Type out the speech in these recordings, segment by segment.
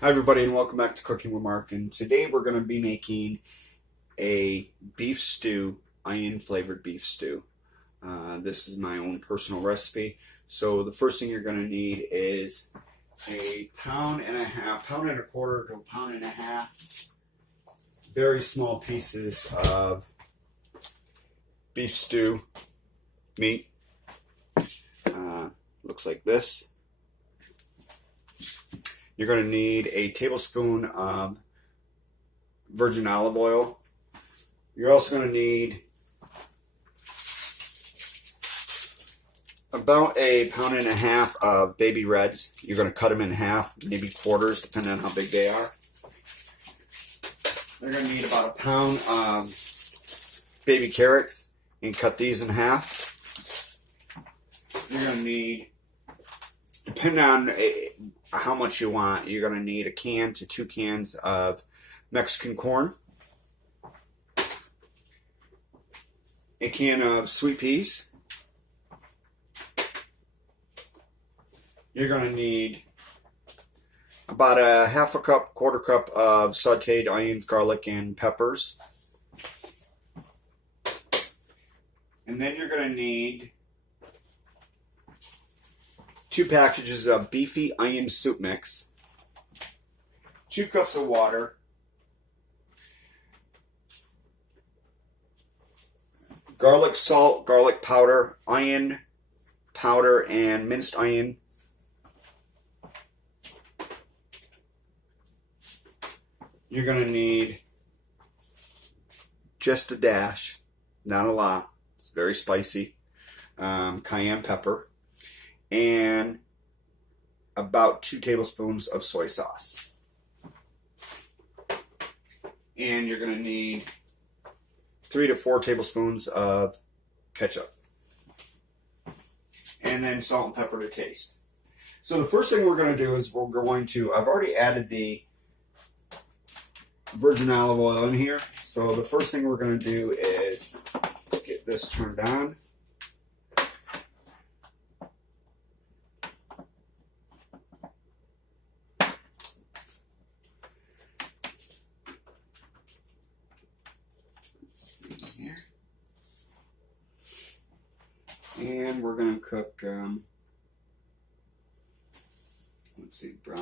Hi everybody and welcome back to Cooking with Mark, and today we're going to be making a beef stew, onion flavored beef stew. This is my own personal recipe. So the first thing you're going to need is a pound and a quarter to a pound and a half, very small pieces of beef stew meat. Looks like this. You're going to need a tablespoon of virgin olive oil. You're also going to need about a pound and a half of baby reds. You're going to cut them in half, maybe quarters, depending on how big they are. You're going to need about a pound of baby carrots and cut these in half. You're going to need, depending on how much you want, you're going to need a can to 2 cans of Mexican corn, a can of sweet peas. You're going to need about a half a cup, quarter cup of sauteed onions, garlic, and peppers. And then you're going to need 2 packages of beefy onion soup mix, 2 cups of water, garlic salt, garlic powder, onion powder, and minced onion. You're going to need just a dash, not a lot, it's very spicy, cayenne pepper, and about 2 tablespoons of soy sauce. And you're going to need 3 to 4 tablespoons of ketchup. And then salt and pepper to taste. So the first thing we're going to do is I've already added the virgin olive oil in here. So the first thing we're going to do is get this turned on. And we're going to cook, brown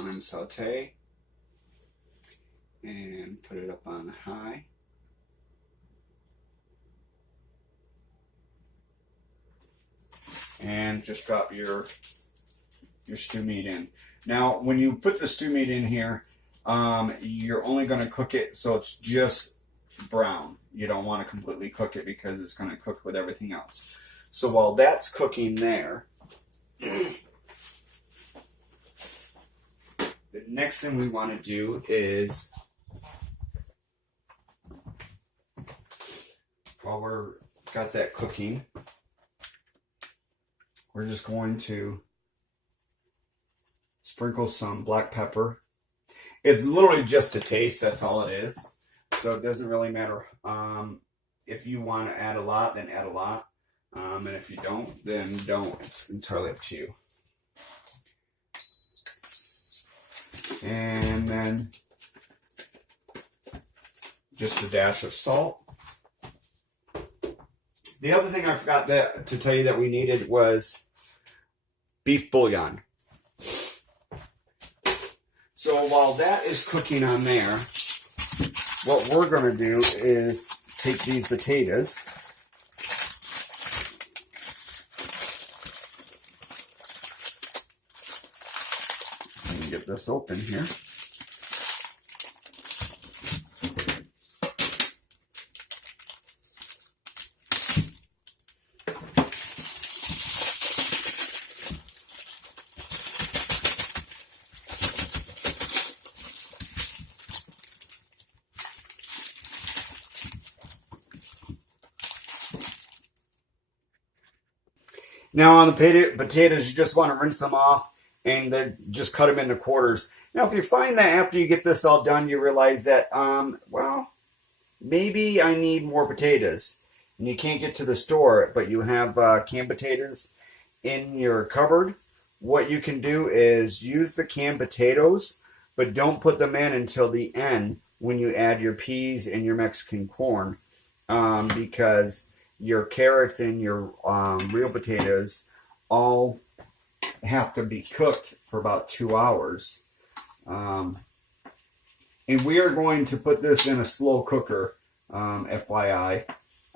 and saute, and put it up on high. And just drop your stew meat in. Now, when you put the stew meat in here, you're only going to cook it so it's just brown. You don't want to completely cook it because it's going to cook with everything else. So while that's cooking there, the next thing we want to do is, while we're got that cooking, we're just going to sprinkle some black pepper. It's literally just a taste, that's all it is. So it doesn't really matter. If you want to add a lot, then add a lot. And if you don't, then don't. It's entirely up to you. And then just a dash of salt. The other thing I forgot to tell you that we needed was beef bouillon. So while that is cooking on there, what we're going to do is take these potatoes. Get this open here. Now on the potatoes, you just want to rinse them off and then just cut them into quarters. Now, if you find that after you get this all done, you realize that, well, maybe I need more potatoes, and you can't get to the store, but you have canned potatoes in your cupboard, what you can do is use the canned potatoes, but don't put them in until the end when you add your peas and your Mexican corn, because your carrots and your real potatoes all have to be cooked for about 2 hours. And we are going to put this in a slow cooker, FYI.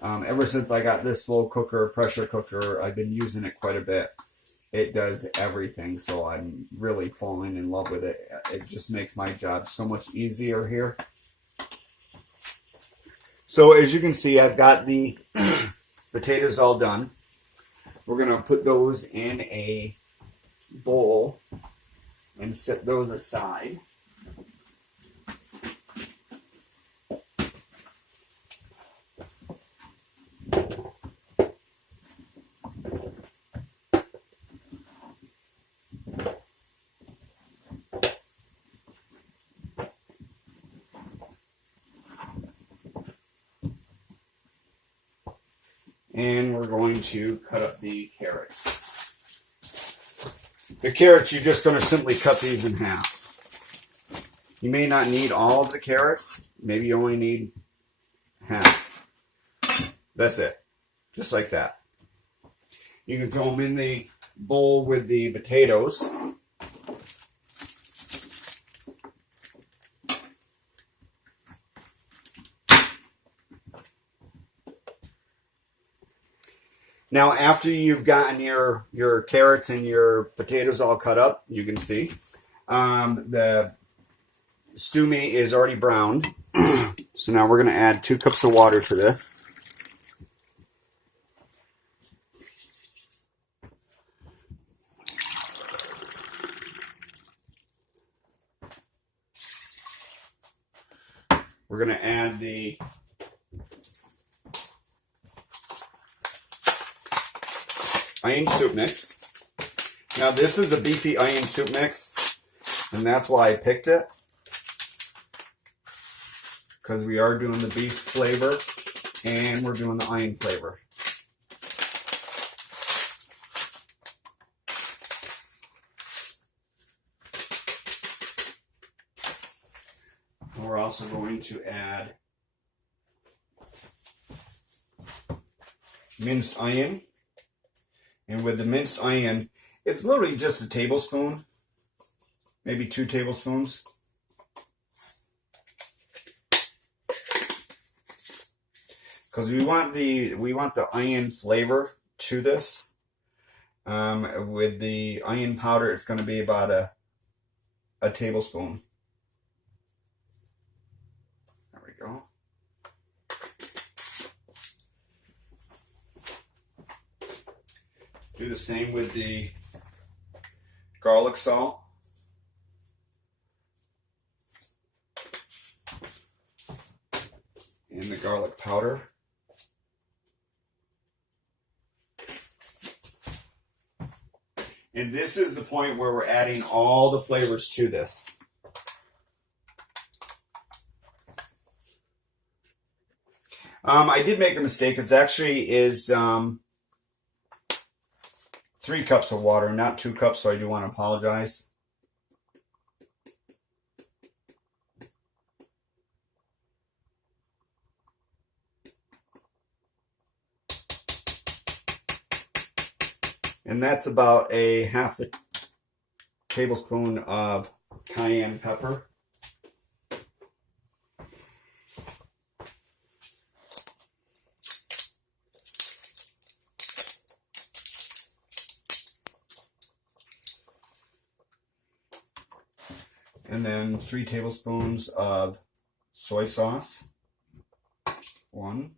Ever since I got this slow cooker, pressure cooker, I've been using it quite a bit. It does everything, so I'm really falling in love with it. It just makes my job so much easier here. So as you can see, I've got the potatoes all done. We're going to put those in a bowl and set those aside. And we're going to cut up the carrots. The carrots, you're just going to simply cut these in half. You may not need all of the carrots. Maybe you only need half. That's it. Just like that. You can throw them in the bowl with the potatoes. Now, after you've gotten your carrots and your potatoes all cut up, you can see the stew meat is already browned. So now we're going to add 2 cups of water to this. We're going to add the onion soup mix. Now this is a beefy onion soup mix, and that's why I picked it, because we are doing the beef flavor and we're doing the onion flavor. And we're also going to add minced onion. And with the minced onion, it's literally just a tablespoon, maybe 2 tablespoons. Because we want the onion flavor to this. With the onion powder, it's going to be about a tablespoon. There we go. Do the same with the garlic salt. And the garlic powder. And this is the point where we're adding all the flavors to this. I did make a mistake. It actually is 3 cups of water, not 2 cups, so I do want to apologize. And that's about a half a tablespoon of cayenne pepper. And then 3 tablespoons of soy sauce. 1.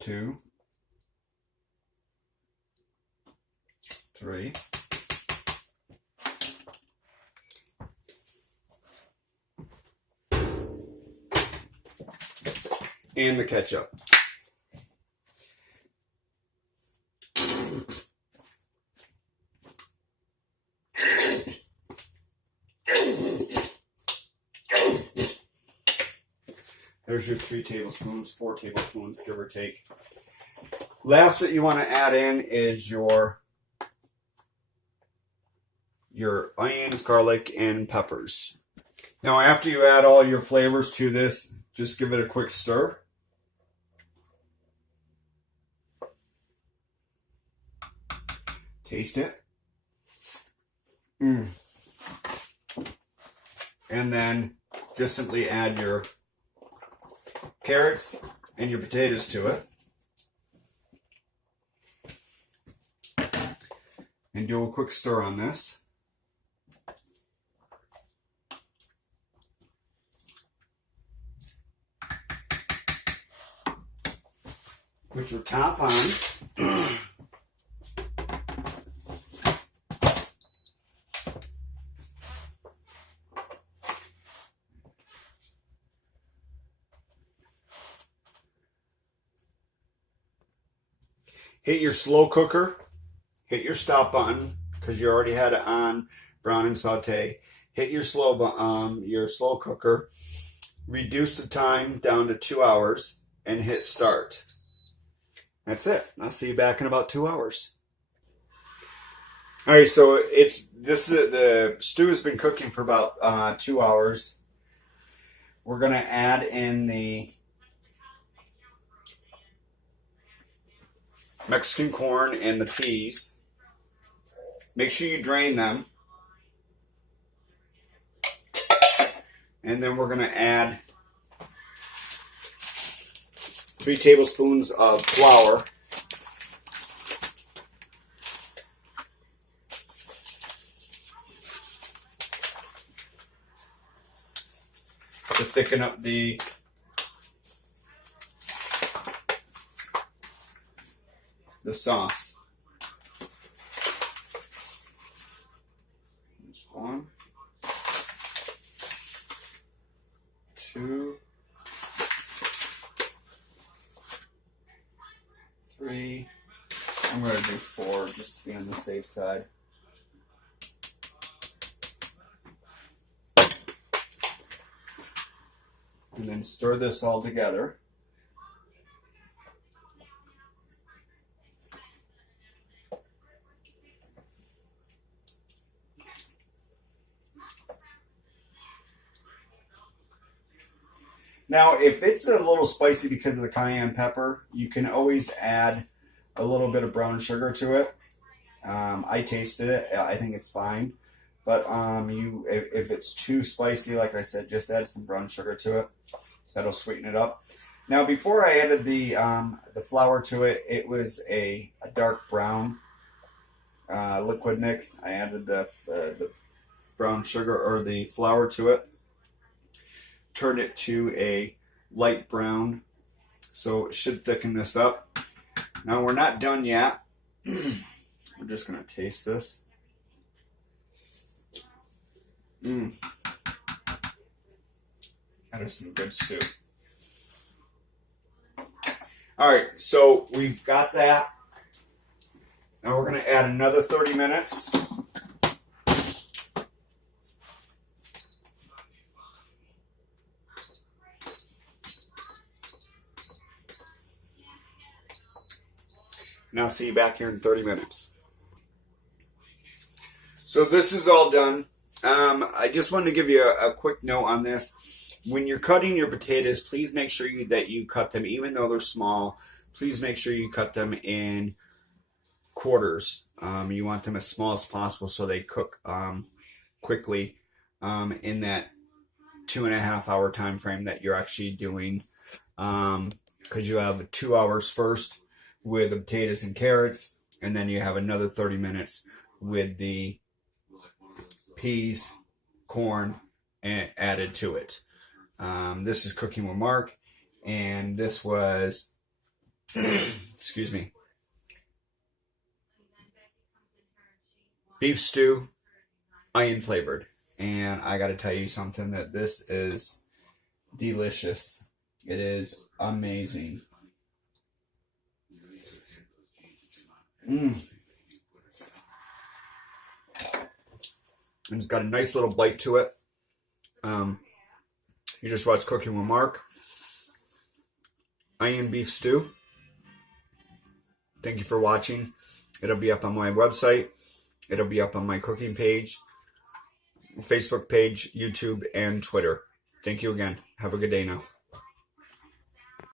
2. 3. And the ketchup. There's your 3 tablespoons, 4 tablespoons, give or take. Last that you want to add in is your your onions, garlic, and peppers. Now after you add all your flavors to this, just give it a quick stir. Taste it. And then just simply add your carrots and your potatoes to it. And do a quick stir on this. Put your top on. Hit your slow cooker. Hit your stop button because you already had it on brown and saute. Hit your slow cooker. Reduce the time down to 2 hours and hit start. That's it. I'll see you back in about 2 hours. All right, so the stew has been cooking for about 2 hours. We're gonna add in the Mexican corn and the peas. Make sure you drain them. And then we're gonna add 3 tablespoons of flour. To thicken up the sauce. There's 1, 2, 3. I'm going to do 4 just to be on the safe side. And then stir this all together. Now, if it's a little spicy because of the cayenne pepper, you can always add a little bit of brown sugar to it. I tasted it. I think it's fine. But if it's too spicy, like I said, just add some brown sugar to it. That'll sweeten it up. Now, before I added the flour to it, it was a dark brown liquid mix. I added the brown sugar or the flour to it. Turn it to a light brown, so it should thicken this up. Now we're not done yet. We're just going to taste this. That is some good stew. All right, so we've got that. Now we're going to add another 30 minutes. And I'll see you back here in 30 minutes. So this is all done. I just wanted to give you a quick note on this. When you're cutting your potatoes, please make sure that you cut them, even though they're small, please make sure you cut them in quarters. You want them as small as possible so they cook quickly in that 2.5 hour time frame that you're actually doing. Because you have 2 hours first with the potatoes and carrots, and then you have another 30 minutes with the peas, corn, and added to it. This is Cooking with Mark, and this was, excuse me, beef stew, onion flavored. And I got to tell you something, that this is delicious. It is amazing. And it's got a nice little bite to it. You just watched Cooking with Mark. Onion beef stew. Thank you for watching. It'll be up on my website. It'll be up on my cooking page. Facebook page, YouTube, and Twitter. Thank you again. Have a good day now.